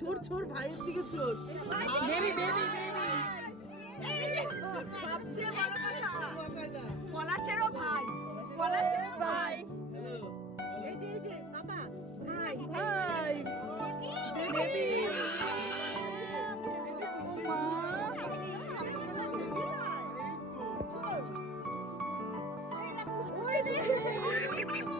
ছোট ছোট ভাইয়ের দিকে ছোট সবচেয়ে বড় কথা। পলাশেরও ভাই। পলাশেরও ভাই। এই যে এই যে বাবা। ভাই। Ai, que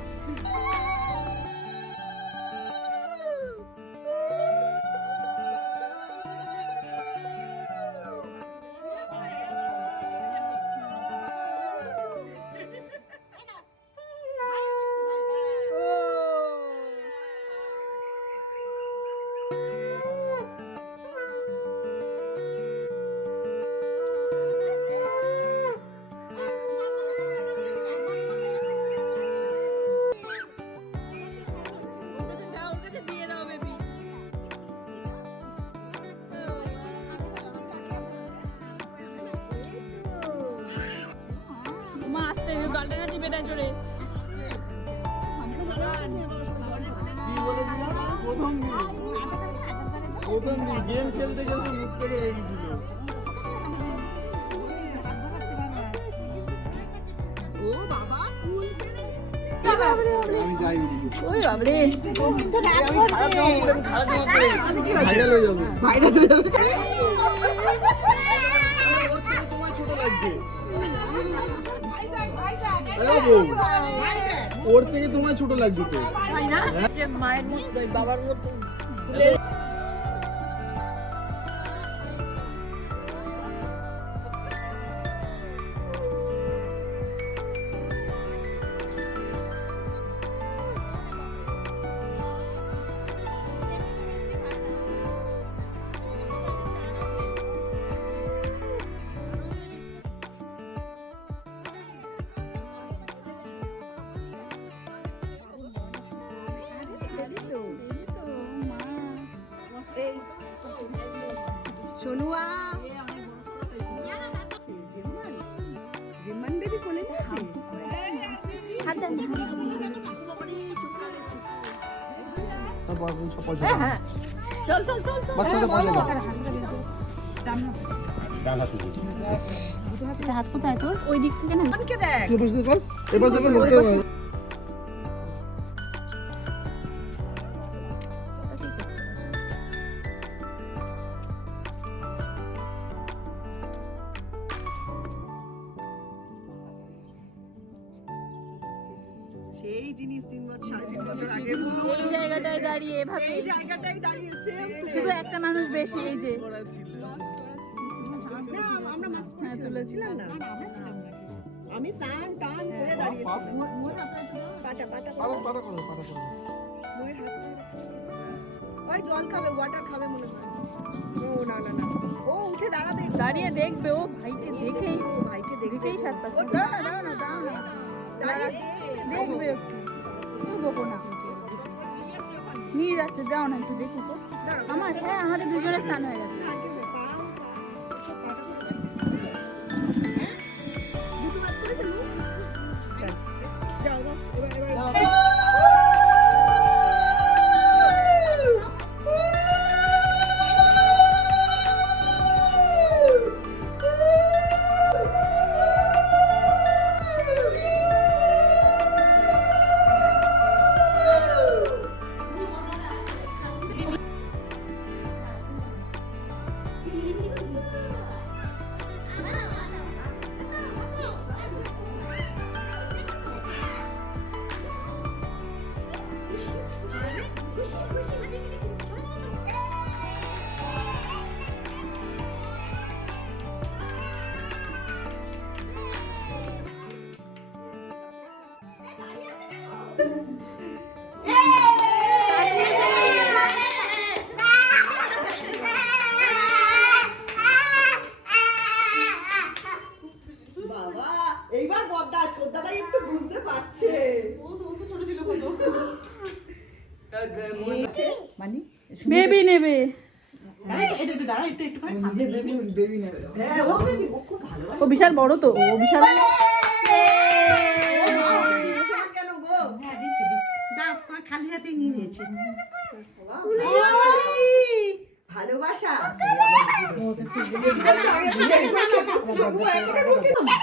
মা না টিপে দেয় কি প্রথম গেম খেলতে খেলতে মুখ থেকে বেরিয়েছিল ও বাবা ফুল। আমি যাই ওই বাবরে। ভাইরাল হয়ে যাবে। ভাইরাল হয়ে যাবে। ওর ছোট লাগছে। ওর থেকে তোমায় ছোট লাগছে তো। মায়ের মতো বাবার মতো। সোনুয়া হ্যাঁ হ্যাঁ চল চল চল। বাচ্চাদের হাত কোথায় তোর? ওই দিক থেকে না। এবার দেখো। সেই জিনিস তিন বছর সাড়ে তিন বছর আগে। এই জায়গাটায় দাঁড়িয়ে এভাবে এই জায়গাটাই দাঁড়িয়ে সেম শুধু একটা মানুষ বেশি এই যে। না আমরা মাস্ক না। আমি টান করে দাঁড়িয়েছিলাম পাটা পাটা পাটা পাটা করো পাটা করো মোয়ের হাত ধরে রাখো। ওই জল খাবে ওয়াটার খাবে মনে হয়। ও না না না। ও উঠে দাঁড়াবে। দাঁড়িয়ে দেখবে ও ভাইকে দেখেই ও ভাইকে দেখেই সাত পাচ্ছে। ও দাও না। দেখবে একটু না। নিয়ে যাচ্ছে, যাও না একটু দেখি। আমার হ্যাঁ আমাদের দুজনের স্নান হয়ে গেছে। বেবি নেবে হ্যাঁ ও বিশাল বড় তো ও বিশাল ও দিচ্ছে না কেন গো খালি হাতে নিয়ে নিয়েছি ভালোবাসা আচ্ছা, আমি একটা দেখব, খেতে শুনব, এখনও ঢুকে না।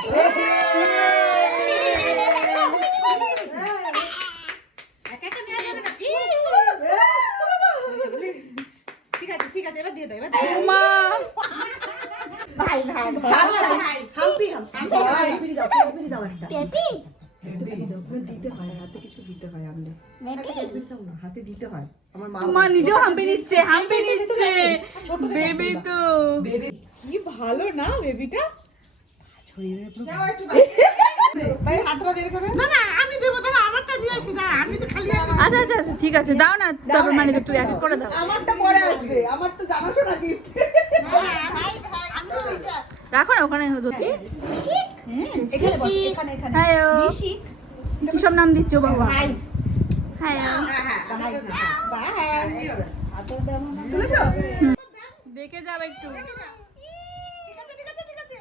ঠিক আছে ঠিক আছে এবার দিয়ে দাও এবার মা হাম্পি, হাম্পি। পেঁপি দাও, পেঁপি দাও একটা। পেঁপি দাও, ওগুলো দিতে হয়, আমার নিজেও হাম্পে নিচ্ছে হাম্পে নিচ্ছে তো আচ্ছা আচ্ছা ঠিক আছে দাও না তারপর মানে তুই এক করে দাও আমারটা পরে আসবে আমার তো জানাশোনা গিফট ভাই ভাই আমি তো এটা রাখো না ওখানে ধরতে এখানে বস এখানে এখানে। হ্যাঁ। কি সব নাম দিচ্ছ বাবা? হ্যাঁ। দেখে যাবে একটু। ঠিক আছে ঠিক আছে ঠিক আছে।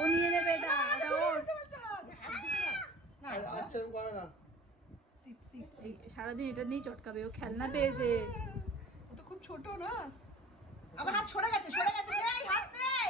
ও নিয়ে নেবে এটা এটা ওর। আচ্ছা। সারাদিন এটা নিয়ে চটকাবে ও খেলনা পেয়েছে। ও তো খুব ছোট না? আমার হাত সরে গেছে সরে গেছে। এই হাত নেই।